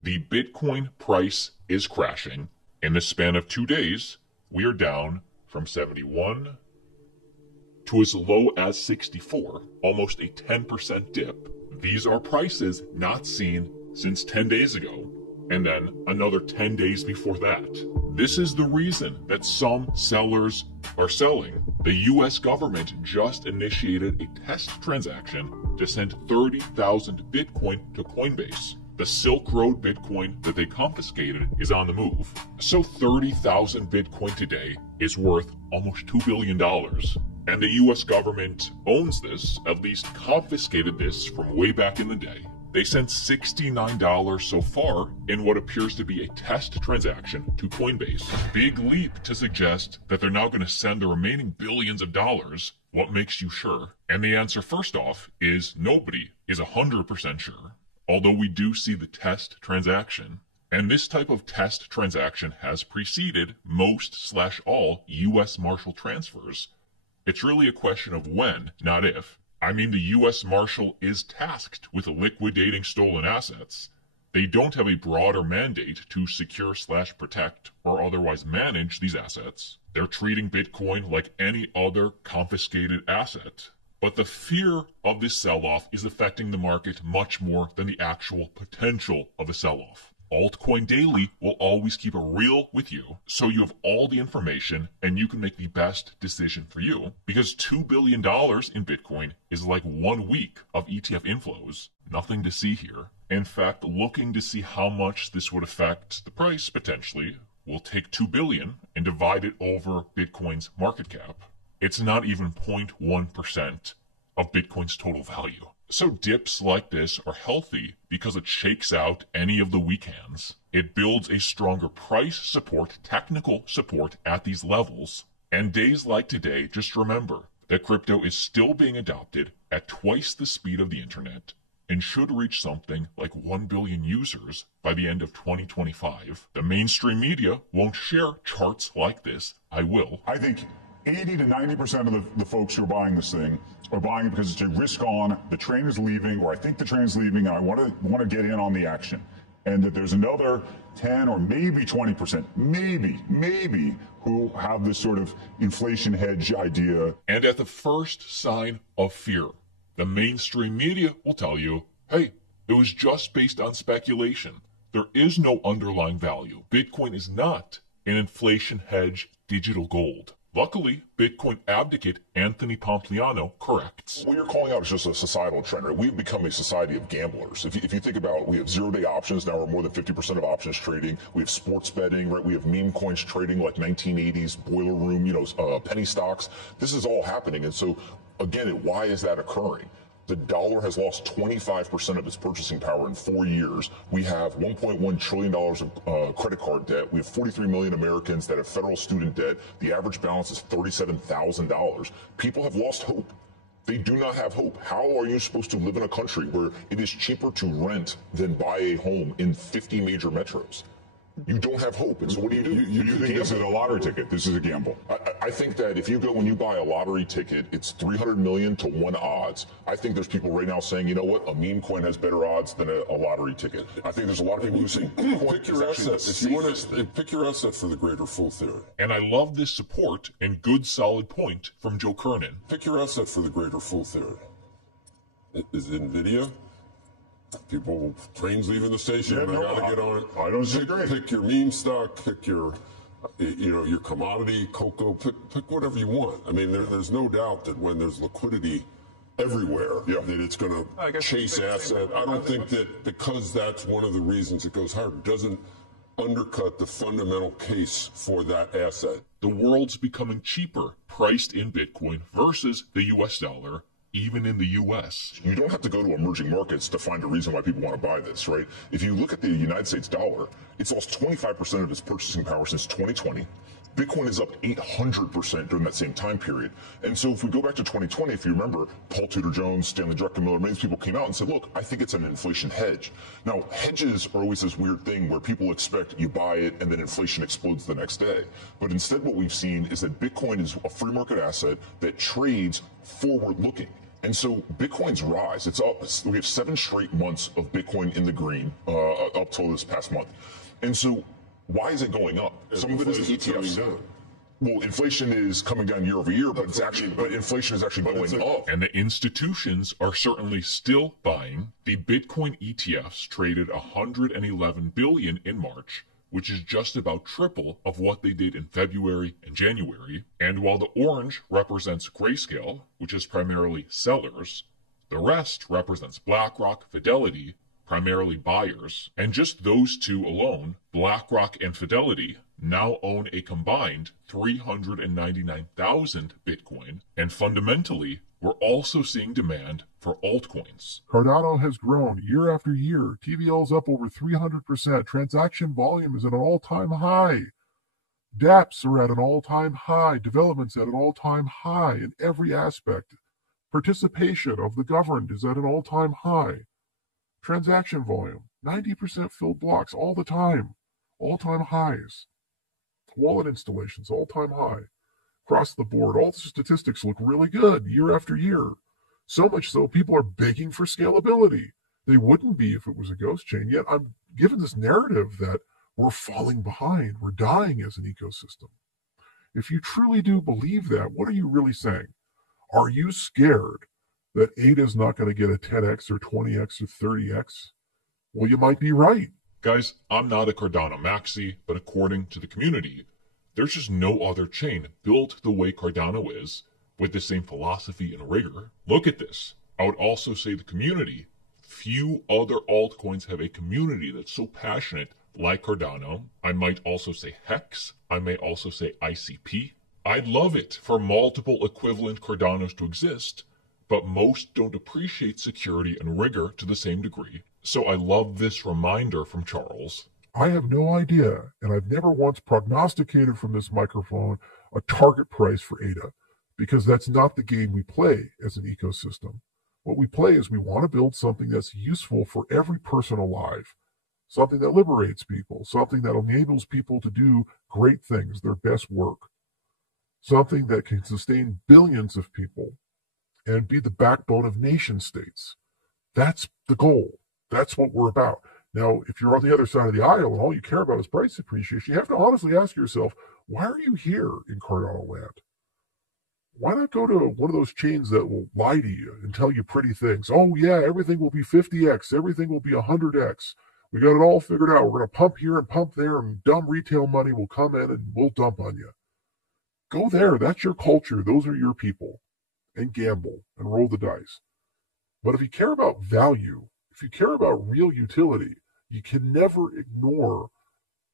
The Bitcoin price is crashing. In the span of 2 days, we are down from 71 to as low as 64, almost a 10% dip. These are prices not seen since 10 days ago, and then another 10 days before that. This is the reason that some sellers are selling. The US government just initiated a test transaction to send 30,000 Bitcoin to Coinbase. The Silk Road Bitcoin that they confiscated is on the move. So 30,000 Bitcoin today is worth almost $2 billion. And the US government owns this, at least confiscated this from way back in the day. They sent $69 so far in what appears to be a test transaction to Coinbase. Big leap to suggest that they're now going to send the remaining billions of dollars. What makes you sure? And the answer, first off, is nobody is 100% sure. Although we do see the test transaction. And this type of test transaction has preceded most/all US Marshal transfers. It's really a question of when, not if. I mean, the US Marshal is tasked with liquidating stolen assets. They don't have a broader mandate to secure/protect or otherwise manage these assets. They're treating Bitcoin like any other confiscated asset. But the fear of this sell-off is affecting the market much more than the actual potential of a sell-off. Altcoin Daily will always keep it real with you, so you have all the information and you can make the best decision for you. Because $2 billion in Bitcoin is like 1 week of ETF inflows. Nothing to see here. In fact, looking to see how much this would affect the price potentially, we'll take $2 billion and divide it over Bitcoin's market cap. It's not even 0.1% of Bitcoin's total value. So dips like this are healthy because it shakes out any of the weak hands. It builds a stronger price support, technical support at these levels. And days like today, just remember that crypto is still being adopted at twice the speed of the internet and should reach something like 1 billion users by the end of 2025. The mainstream media won't share charts like this. I will. I think 80 to 90% of the folks who are buying this thing are buying it because it's a risk on, the train is leaving, or I think the train is leaving, and I want to get in on the action. And that there's another 10 or maybe 20%, maybe, who have this sort of inflation hedge idea. And at the first sign of fear, the mainstream media will tell you, hey, it was just based on speculation. There is no underlying value. Bitcoin is not an inflation hedge digital gold. Luckily, Bitcoin advocate Anthony Pompliano corrects. What you're calling out is just a societal trend, right? We've become a society of gamblers. If you think about it, we have zero-day options. Now we're more than 50% of options trading. We have sports betting, right? We have meme coins trading like 1980s boiler room, penny stocks. This is all happening. And so, again, why is that occurring? The dollar has lost 25% of its purchasing power in 4 years. We have $1.1 trillion of credit card debt. We have 43 million Americans that have federal student debt. The average balance is $37,000. People have lost hope. They do not have hope. How are you supposed to live in a country where it is cheaper to rent than buy a home in 50 major metros? You don't have hope, and so what do? You think this is a lottery ticket? This is a gamble. I think that when you buy a lottery ticket, it's 300 million to 1 odds. I think there's people right now saying, you know what, a meme coin has better odds than a lottery ticket. I think there's a lot of people who say pick your assets. If you want to pick your assets for the greater full theory. And I love this support and good solid point from Joe Kernan. Pick your asset for the greater full theory. Is it NVIDIA? People, trains leaving the station, and I got to get on it. I don't disagree. Pick your meme stock, pick your, your commodity, cocoa, pick whatever you want. I mean, there's no doubt that when there's liquidity everywhere, that it's going to chase asset. I don't think that because that's one of the reasons it goes higher, doesn't undercut the fundamental case for that asset. The world's becoming cheaper, priced in Bitcoin versus the US dollar. Even in the U.S. You don't have to go to emerging markets to find a reason why people want to buy this, right? If you look at the United States dollar, it's lost 25% of its purchasing power since 2020. Bitcoin is up 800% during that same time period. And so if we go back to 2020, if you remember, Paul Tudor Jones, Stanley Druckenmiller, many people came out and said, look, I think it's an inflation hedge. Now, hedges are always this weird thing where people expect you buy it and then inflation explodes the next day. But instead what we've seen is that Bitcoin is a free market asset that trades forward looking. And so Bitcoin's rise, it's up. We have 7 straight months of Bitcoin in the green up till this past month. And so why is it going up? Some of it is the ETFs. Well, inflation is coming down year over year, but inflation is actually going up. And the institutions are certainly still buying. The Bitcoin ETFs traded 111 billion in March, which is just about triple of what they did in February and January. And while the orange represents Grayscale, which is primarily sellers, the rest represents BlackRock, Fidelity, primarily buyers. And just those two alone, BlackRock and Fidelity, now own a combined 399,000 Bitcoin. And fundamentally, we're also seeing demand for altcoins. Cardano has grown year after year. TVL's up over 300%. Transaction volume is at an all-time high. dApps are at an all-time high. Development's at an all-time high in every aspect. Participation of the governed is at an all-time high. Transaction volume, 90% filled blocks all the time. All-time highs. Wallet installations, all-time high. Across the board, all the statistics look really good year after year. So much so, people are begging for scalability. They wouldn't be if it was a ghost chain. Yet I'm given this narrative that we're falling behind. We're dying as an ecosystem. If you truly do believe that, what are you really saying? Are you scared that ADA is not going to get a 10x or 20x or 30x? Well, you might be right. Guys, I'm not a Cardano maxi, but according to the community, there's just no other chain built the way Cardano is, with the same philosophy and rigor. Look at this. I would also say the community. Few other altcoins have a community that's so passionate like Cardano. I might also say Hex. I may also say ICP. I'd love it for multiple equivalent Cardanos to exist, but most don't appreciate security and rigor to the same degree. So I love this reminder from Charles. I have no idea, and I've never once prognosticated from this microphone a target price for ADA, because that's not the game we play as an ecosystem. What we play is we want to build something that's useful for every person alive, something that liberates people, something that enables people to do great things, their best work, something that can sustain billions of people and be the backbone of nation states. That's the goal. That's what we're about. Now, if you're on the other side of the aisle and all you care about is price appreciation, you have to honestly ask yourself, why are you here in Cardano land? Why not go to one of those chains that will lie to you and tell you pretty things? Oh, yeah, everything will be 50x. Everything will be 100x. We got it all figured out. We're going to pump here and pump there, and dumb retail money will come in and we'll dump on you. Go there. That's your culture. Those are your people. And gamble and roll the dice. But if you care about value, if you care about real utility, you can never ignore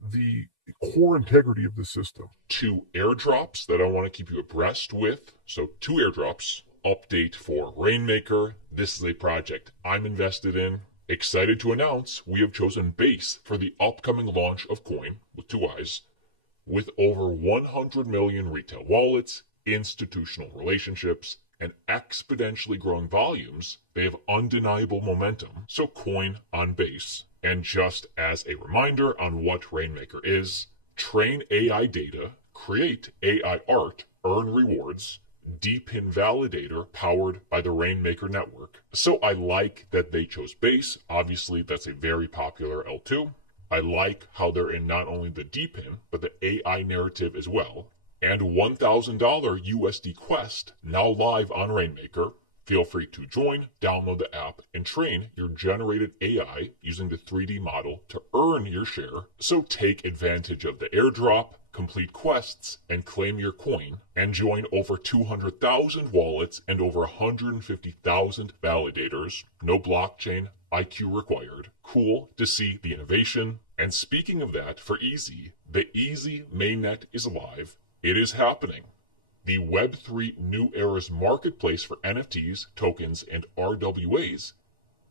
the core integrity of the system. 2 airdrops that I want to keep you abreast with. So 2 airdrops. Update for Rainmaker. This is a project I'm invested in. Excited to announce we have chosen Base for the upcoming launch of Coin with 2 I's. With over 100 million retail wallets, institutional relationships, and exponentially growing volumes, they have undeniable momentum. So Coin on Base. And just as a reminder on what Rainmaker is, train AI data, create AI art, earn rewards, DPIN validator powered by the Rainmaker network. So I like that they chose Base. Obviously, that's a very popular L2. I like how they're in not only the DPIN, but the AI narrative as well. And $1,000 USD Quest now live on Rainmaker. Feel free to join, download the app, and train your generated AI using the 3D model to earn your share. So take advantage of the airdrop, complete quests, and claim your coin, and join over 200,000 wallets and over 150,000 validators. No blockchain IQ required. Cool to see the innovation. And speaking of that, for Easy, the Easy mainnet is live. It is happening. The Web3 New Era's marketplace for NFTs, tokens, and RWAs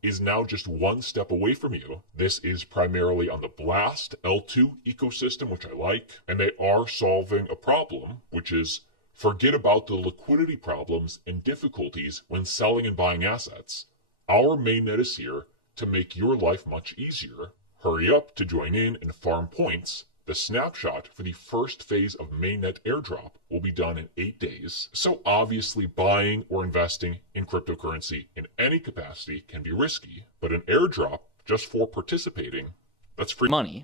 is now just one step away from you. This is primarily on the Blast L2 ecosystem, which I like, and they are solving a problem, which is forget about the liquidity problems and difficulties when selling and buying assets. Our mainnet is here to make your life much easier. Hurry up to join in and farm points The snapshot for the first phase of mainnet airdrop will be done in 8 days, so obviously buying or investing in cryptocurrency in any capacity can be risky, but an airdrop just for participating, that's free money.